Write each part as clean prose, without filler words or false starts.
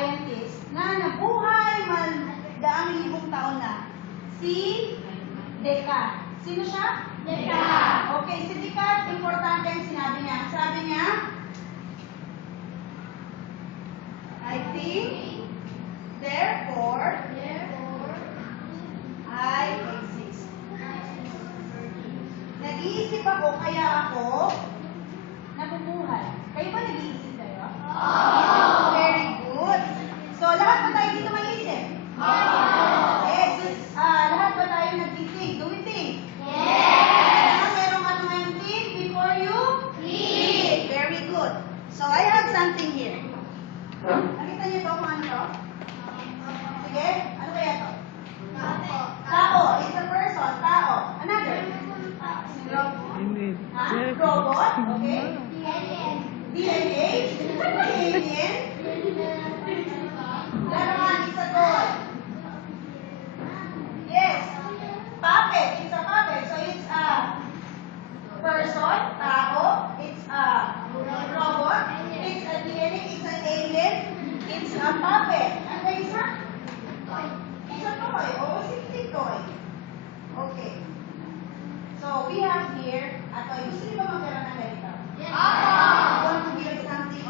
scientist na nabuhay daang libong taon na? Si Descartes. Sino siya? Descartes. Okay, si Descartes, importante ang sinabi niya. Sabi niya, I think, therefore, I exist. Nag-iisip ako, kaya ako nabubuhay. Kayo ba nag-iisip kayo? Very good. So, lahat ba tayo dito mag-iisip? Yes. Lahat ba tayo nag-think? Do we think? Yes. Merong ano ngayong think before you? Think. Very good. So, I have something here. Nakita niyo to kung ano to? Sige, ano kaya to? Tao. It's a person. Tao. Another? Robot. Okay. DNA. Alien. Laruan. It's a toy. Yes. Puppet. It's a puppet. So it's a person. Tao. It's a robot. It's a DNA. It's an alien. It's a puppet. Ano isa? It's a toy. Oh, simple toy. Okay. So we have here a toy. Gusto niyo ba magkaroon ng ganito? You want to build something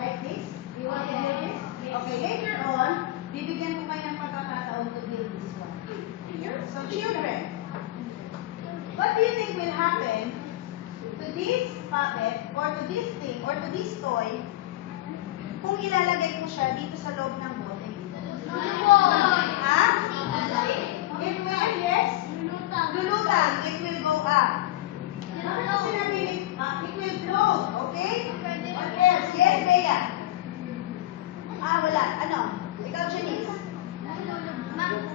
like this? You want to build this? Okay, later on, bibigyan ko kayo ng pagkakataon to build this one. So children, what do you think will happen to this puppet or to this thing or to this toy kung ilalagay ko siya dito sa loob ng bote? Ha? It will, yes? Lulutang. It will go up. Bakit ko sinabi it will float, okay? What else? Yes, Bea? Wala. Ano? Ikaw, Janice?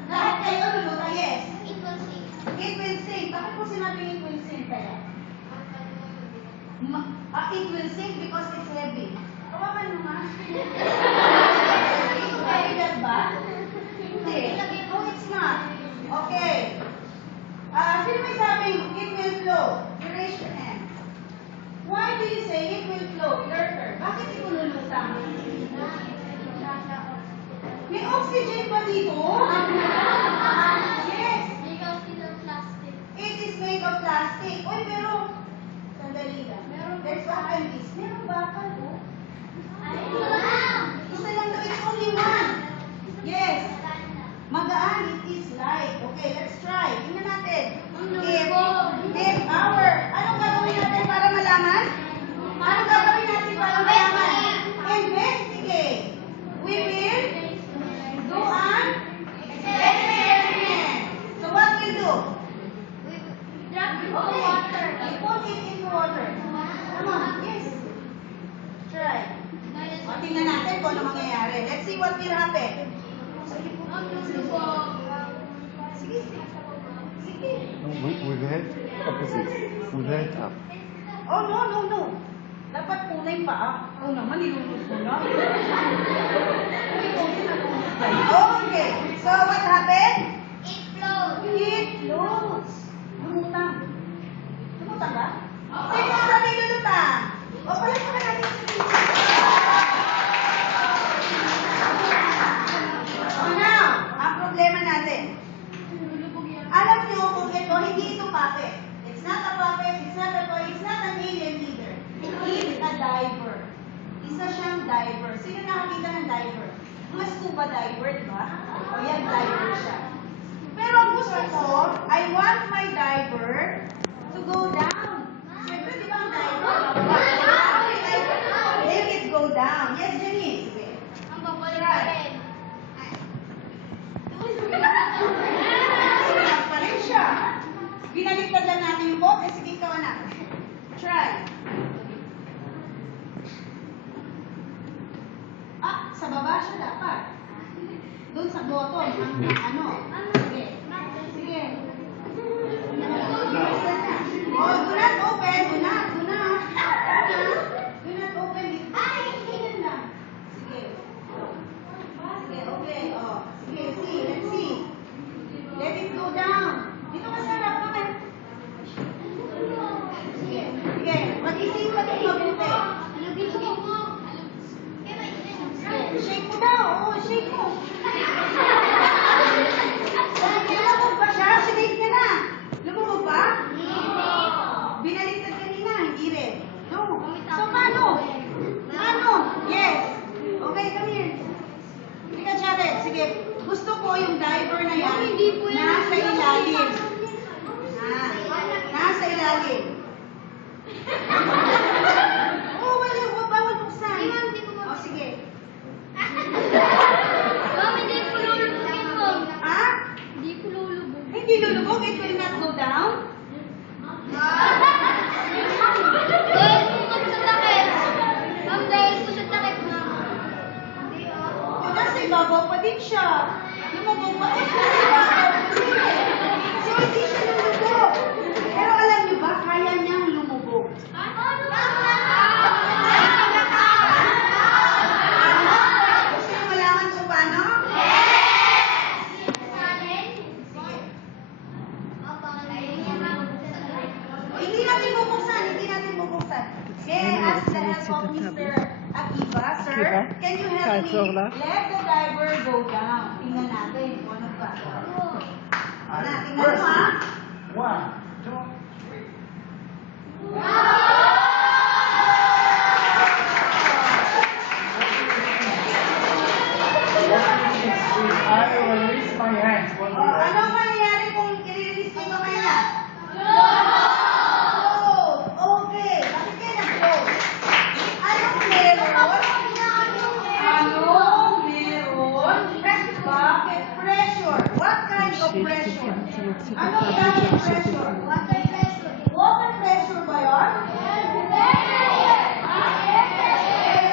Lahat kayo lulutang, yes. It will sink. Bakit ko sinabi it will sink kaya? It will sink because it's heavy. Kawakan mo nga. Heavy ba? Hindi. No, it's not. Okay. Sino may sabing it will float? You raise your hand. Why do you say it will float? Your turn. Bakit ito lulutang? May oxygen ba dito? Yes. It is made of plastic. Uy, pero, sandali lang. Let's open this. Meron bakal, oh. Isa lang daw, it's only one. Yes. Magaan, it is light. Okay, let's try. Tingnan natin. If our, anong gagawin natin para malaman? Anong gagawin natin para malaman? Investigate. We will do an experiment. So what we'll do? We put it into water. Come on, yes. Try. O, tingnan natin kung ano mangyayari. Let's see what will happen. Sige. Sige. With head opposite. With head up. Oh, no. Dapat punay pa. Oh, naman, nilulus mo na. Okay. So, what happened? It floats. Lumutang. Lumutang ba? Okay, kung sabi lulutang. O, palit pa natin sa video. So, now, ang problema natin. Alam nyo kung ito, hindi ito puppet. It's not a puppet, it's not a toy, it's not an alien either. It's a diver. Isa siyang diver. Sino nakakita ng diver? Mga scuba diver, di ba? O yan, diver siya. Pero ang gusto ko, I want my diver to go down. Siyempre, di ba ang diver? Let it go down. Yes, Janice. Sige. Pa rin siya. Binaliktad lang natin yung bote. Sige, ikaw anak. Try. Sa baba siya dapat. Doon sa bottom. Ano? Sige. Sige. Oh, do not open. Do not open it. Tingnan lang. Sige. Sige, okay. Oh. Sige, see. Let's see. Let it go down. Dito ka sa harap naman. Sige. Sige. Mag-isip ka din mabuti. Shake mo daw. Oo, shake mo. Lumabog ba siya? Shake niya na. Lumabog ba? Binaliktad kanina. Hindi rin. No. So, paano? Paano? Yes. Okay, come here. Hindi ka, Jared. Sige. Gusto ko yung diver na yan. Nasa ilalim. Nasa ilalim. Oh, wala. Huwag bawal buksan. Oh, sige. Ha? Hindi lulubog. It will not go down. O, nasa ibabaw pa din siya. Lumabog pa. Eh, nasa ibabaw. So, hindi siya lumubog. Pero alam niyo ba, kaya niyang lumubog. Gusto niyo malaman kung paano? Hindi natin bubuksan, hindi natin bubuksan. May I ask the help of Mr. Akiba, sir? Akiba? Can you help Kahit me wala? let the diver go down? Tingnan natin kung ano ba. Tingnan mo, ha? 1, 2, 3. I will release my hands. What O, will I ano do? mangyayari kung i-release mo kamay na? Okay. Bakit kayo nag-float? Anong meron? Anong meron? Bakit pressure? What kind of pressure? Anong kind of pressure? Water pressure ba yun?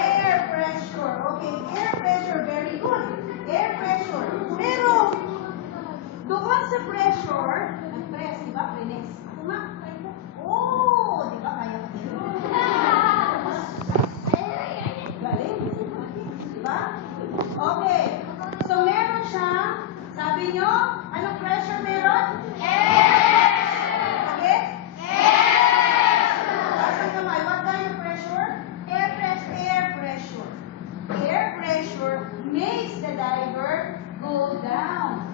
Air pressure. Okay, air pressure. Very good. Air pressure. Pero, doon sa pressure, nag-press, di ba? Press. Ako nga, try mo. Oh, di ba? Kaya ko din. Galing. Di ba? Okay. So, meron siya, sabi nyo, anong pressure meron? Bakit? Taas ang kamay. What kind of pressure? Air pressure. Air pressure. Air pressure makes the diver go down.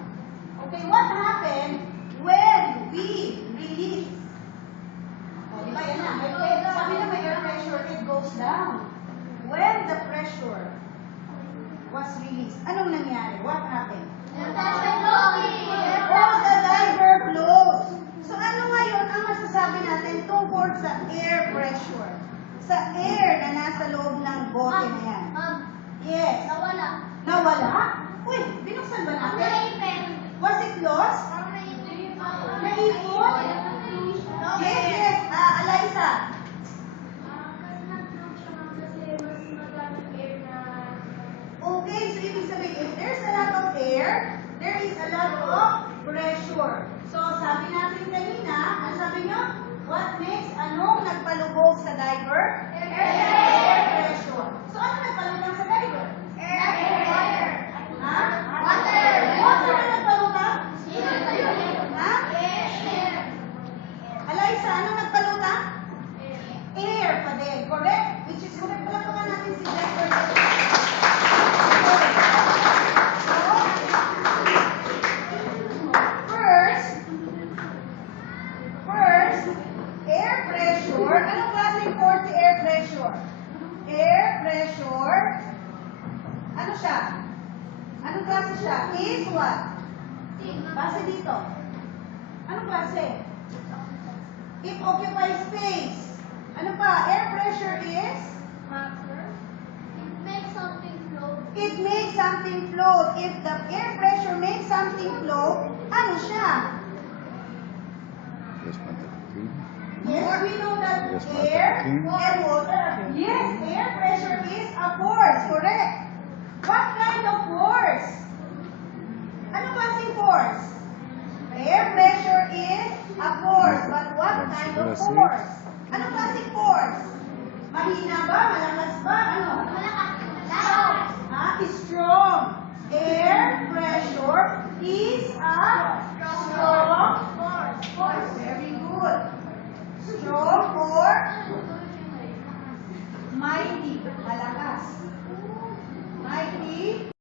Okay, what happened when we release? Oh, di ba yan na? Sabi na may air pressure, it goes down. When the pressure was released, anong nangyari? What happened? Oh, the diver floats. So ano ngayon ang masasabi natin tungkol sa air pressure? Sa air na nasa loob ng bote na yan. Yes. Nawala? Uy, binuksan ba natin? Was it lost? Naipon? Yes. Eliza. Okay, so ibig sabihin, if there's a lot of air, there is a lot of pressure. So, sabi natin kanina, ano sabi nyo? What makes, anong nagpalubog sa diver? Air pressure. So, ano nagpalubog sa diver? Water. Ha? Water. Water na nagpalutang? Ha? Eliza, ano nagpalutang? Air pa din. Correct? Which is correct. Palapakan natin si Jeffers. First, air pressure. Anong klaseng force si air pressure? Air pressure. Ano siya? Anong klase siya? Is what? Base dito. Anong klase? It occupies space. Ano pa? Air pressure is? It makes something float. If the air pressure makes something float, ano siya? Yes, Yes, we know that Yes, air Ma'am. and water. Yes, air pressure is a force. Correct. What kind of force? Ano klaseng force? Air pressure is a force. But what kind of force? Ano klaseng force? Mahina ba? Malakas ba? Ano? Strong. Air pressure is a strong force. Very good. Strong or mighty. Malakas. Mighty.